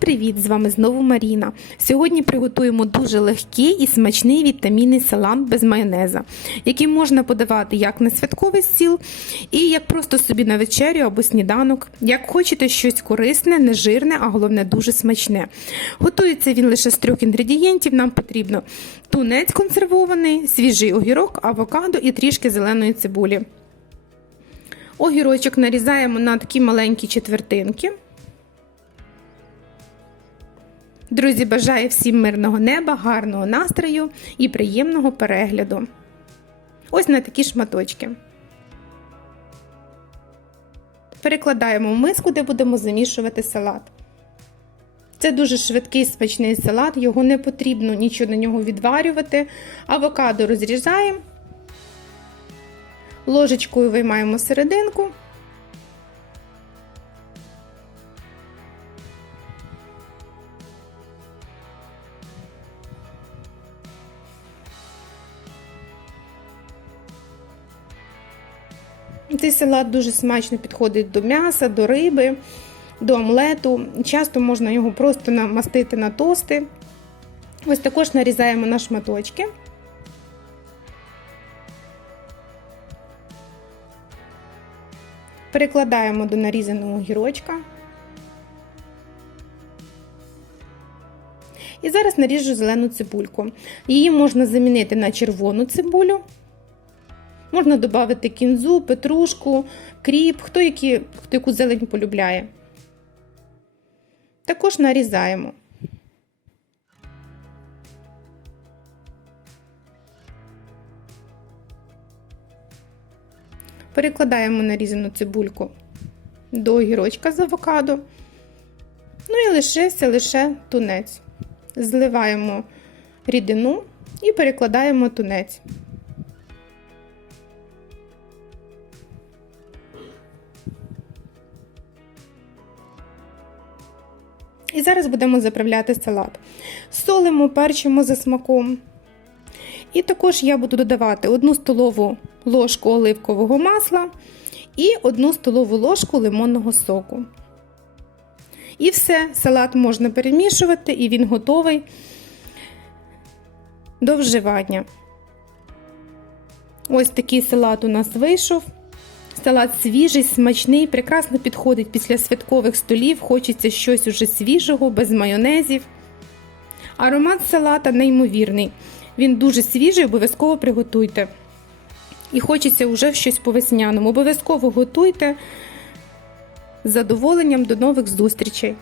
привіт! З вами знову Маріна. Сьогодні приготуємо дуже легкий і смачний вітамінний салат без майонеза, який можна подавати як на святковий стіл, і як просто собі на вечерю або сніданок. Як хочете щось корисне, нежирне, а головне дуже смачне. Готується він лише з трьох інгредієнтів. Нам потрібно тунець консервований, свіжий огірок, авокадо і трішки зеленої цибулі. Огірочок нарізаємо на такі маленькі четвертинки. Друзі, бажаю всім мирного неба, гарного настрою і приємного перегляду. Ось на такі шматочки. Перекладаємо в миску, де будемо замішувати салат. Це дуже швидкий смачний салат, його не потрібно нічого на нього відварювати. Авокадо розрізаємо, ложечкою виймаємо серединку. Цей салат дуже смачно підходить до м'яса, до риби, до омлету. Часто можна його просто намастити на тости. Ось також нарізаємо на шматочки. Перекладаємо до нарізаного огірочка. І зараз наріжу зелену цибульку. Її можна замінити на червону цибулю. Можна додати кінзу, петрушку, кріп, хто, які, хто яку зелень полюбляє. Також нарізаємо. Перекладаємо нарізану цибульку до огірочка з авокадо. Ну і лишився лише тунець. Зливаємо рідину і перекладаємо тунець. І зараз будемо заправляти салат. Солимо, перчимо за смаком. І також я буду додавати 1 столову ложку оливкового масла і 1 столову ложку лимонного соку. І все, салат можна перемішувати, і він готовий до вживання. Ось такий салат у нас вийшов. Салат свіжий, смачний, прекрасно підходить після святкових столів, хочеться щось уже свіжого, без майонезів. Аромат салата неймовірний. Він дуже свіжий, обов'язково приготуйте. І хочеться вже щось по весняному. Обов'язково готуйте. З задоволенням до нових зустрічей!